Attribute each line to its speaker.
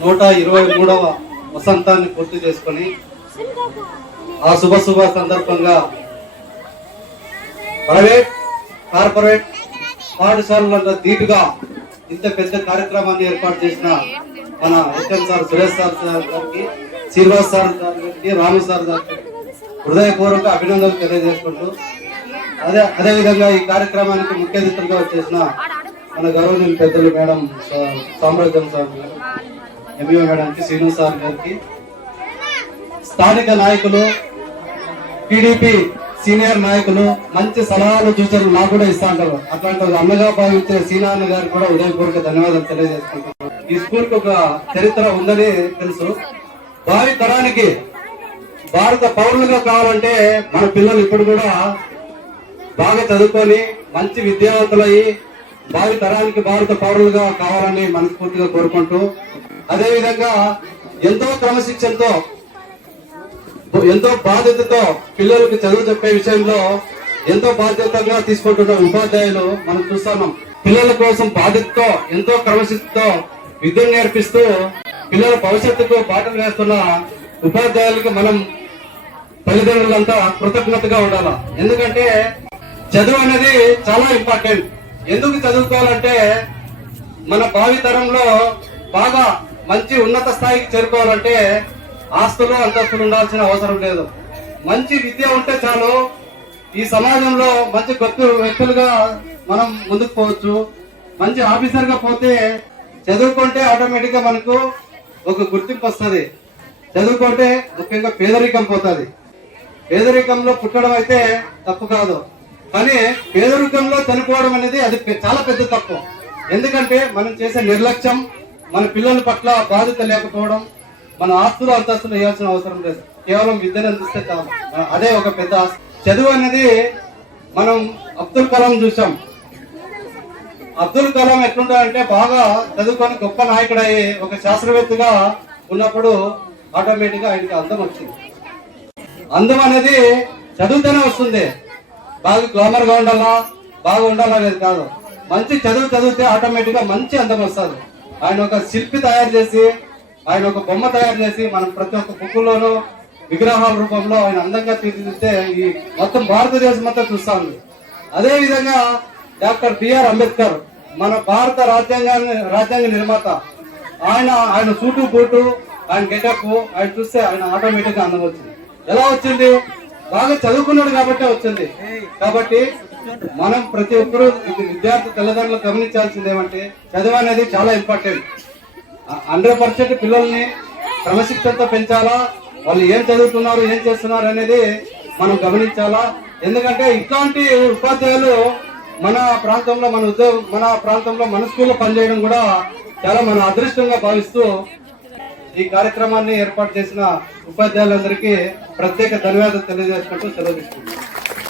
Speaker 1: నూట ఇరవై మూడవ వసంతాన్ని పూర్తి చేసుకొని ఆ శుభ శుభ సందర్భంగా ప్రైవేట్ కార్పొరేట్ పాఠశాలల ధీటుగా ఇంత పెద్ద కార్యక్రమాన్ని ఏర్పాటు చేసిన మన ఎస్ఎం సార్ సురేష్ సార్ గారికి శ్రీనివాస్ సార్ గారికి రాము సార్ గారికి హృదయపూర్వక అభినందనలు తెలియజేసుకుంటూ అదే అదే విధంగా ఈ కార్యక్రమానికి ముఖ్య అతిథులుగా వచ్చేసిన మన గౌరవనీయులు పెద్దలు మేడం సామ్రాజ్యం సార్ గారు ఎంఈఓ మేడంకి శ్రీను సార్ గారికి. స్థానిక నాయకులు టీడీపీ సీనియర్ నాయకులు మంచి సలహాలు సూచనలు నాకు కూడా ఇస్తా ఉంటారు అట్లాంటి అన్నగా భావించే సీనాన్న గారికి కూడా ఉదయపూర్వక ధన్యవాదాలు తెలియజేసుకుంటారు ఈ స్కూల్కి ఒక చరిత్ర ఉందని తెలుసు. భావి తరానికి భారత పౌరులుగా కావాలంటే మన పిల్లలు ఇప్పుడు కూడా బాగా చదువుకొని మంచి విద్యావంతులయ్యి భావి తరానికి భారత పౌరులుగా కావాలని మనస్ఫూర్తిగా కోరుకుంటూ అదేవిధంగా ఎంతో క్రమశిక్షణతో ఎంతో బాధ్యతతో పిల్లలకు చదువు చెప్పే విషయంలో ఎంతో బాధ్యతగా తీసుకుంటున్న ఉపాధ్యాయులు మనం చూస్తున్నాం పిల్లల కోసం బాధ్యతతో ఎంతో క్రమశిస్తతో విద్యను నేర్పిస్తూ పిల్లల భవిష్యత్తుకు పాటలు వేస్తున్న ఉపాధ్యాయులకు మనం తల్లిదండ్రులంతా కృతజ్ఞతగా ఉండాలి? ఎందుకంటే చదువు అనేది చాలా ఇంపార్టెంట్ ఎందుకు చదువుకోవాలంటే మన భావితరంలో బాగా మంచి ఉన్నత స్థాయికి చేరుకోవాలంటే ఆస్తులు అంతస్తులు ఉండాల్సిన అవసరం లేదు. మంచి విద్య ఉంటే చాలు ఈ సమాజంలో మంచి గొప్ప వ్యక్తులుగా మనం ముందుకు పోవచ్చు. మంచి ఆఫీసర్గా పోతే చదువుకుంటే ఆటోమేటిక్గా మనకు ఒక గుర్తింపు వస్తుంది. చదువుకుంటే ముఖ్యంగా పేదరికం పోతుంది. పేదరికంలో పుట్టడం అయితే తప్పు కాదు. కానీ పేదరికంలో చనిపోవడం అనేది అది చాలా పెద్ద తప్పు. ఎందుకంటే మనం చేసే నిర్లక్ష్యం మన పిల్లల పట్ల బాధ్యత లేకపోవడం మన ఆస్తులు అంతస్తులు వేయాల్సిన అవసరం లేదు. కేవలం విద్యను అందిస్తే చాలు. అదే ఒక పెద్ద చదువు అనేది మనం అబ్దుల్ కలాం చూసాం అబ్దుల్ కలాం ఎట్లుంటాడంటే బాగా చదువుకొని గొప్ప నాయకుడయ్యి ఒక శాస్త్రవేత్తగా ఉన్నప్పుడు ఆటోమేటిక్గా ఆయనకి అందం వచ్చింది. అందం అనేది చదువుతూనే వస్తుంది. బాగా గ్లామర్గా ఉండాలా? బాగా ఉండాలా అనేది కాదు. మంచి చదువు చదివితే ఆటోమేటిక్గా మంచి అందం వస్తుంది. ఆయన ఒక శిల్పి తయారు చేసి ఆయన ఒక బొమ్మ తయారు చేసి మనం ప్రతి ఒక్క బుక్కులోనూ విగ్రహాల రూపంలో ఆయన అందంగా తీర్చిదిద్దే ఈ మొత్తం భారతదేశం అంతా చూస్తా ఉంది. అదే విధంగా డాక్టర్ బిఆర్ అంబేద్కర్ మన భారత రాజ్యాంగాన్ని రాజ్యాంగ నిర్మాత. ఆయన ఆయన సూటు బూటు ఆయన గెటప్ ఆయన చూస్తే ఆయన ఆటోమేటిక్గా అందం వచ్చింది. ఎలా వచ్చింది? బాగా చదువుకున్నాడు కాబట్టి వచ్చింది. కాబట్టి మనం ప్రతి ఒక్కరూ విద్యార్థి తల్లిదండ్రులు గమనించాల్సింది ఏమంటే చదువు అనేది చాలా ఇంపార్టెంట్. హండ్రెడ్ పర్సెంట్ పిల్లల్ని క్రమశిక్షణతో పెంచాలా? వాళ్ళు ఏం చదువుతున్నారు ఏం చేస్తున్నారు అనేది మనం గమనించాలా? ఎందుకంటే ఇట్లాంటి ఉపాధ్యాయులు మన ప్రాంతంలో మన ఉద్యోగం మన ప్రాంతంలో మన స్కూల్లో పనిచేయడం కూడా చాలా మన అదృష్టంగా భావిస్తూ ఈ కార్యక్రమాన్ని ఏర్పాటు చేసిన ఉపాధ్యాయులందరికీ ప్రత్యేక ధన్యవాదాలు తెలియజేసుకుంటూ సెలవు తీసుకుంటున్నాను.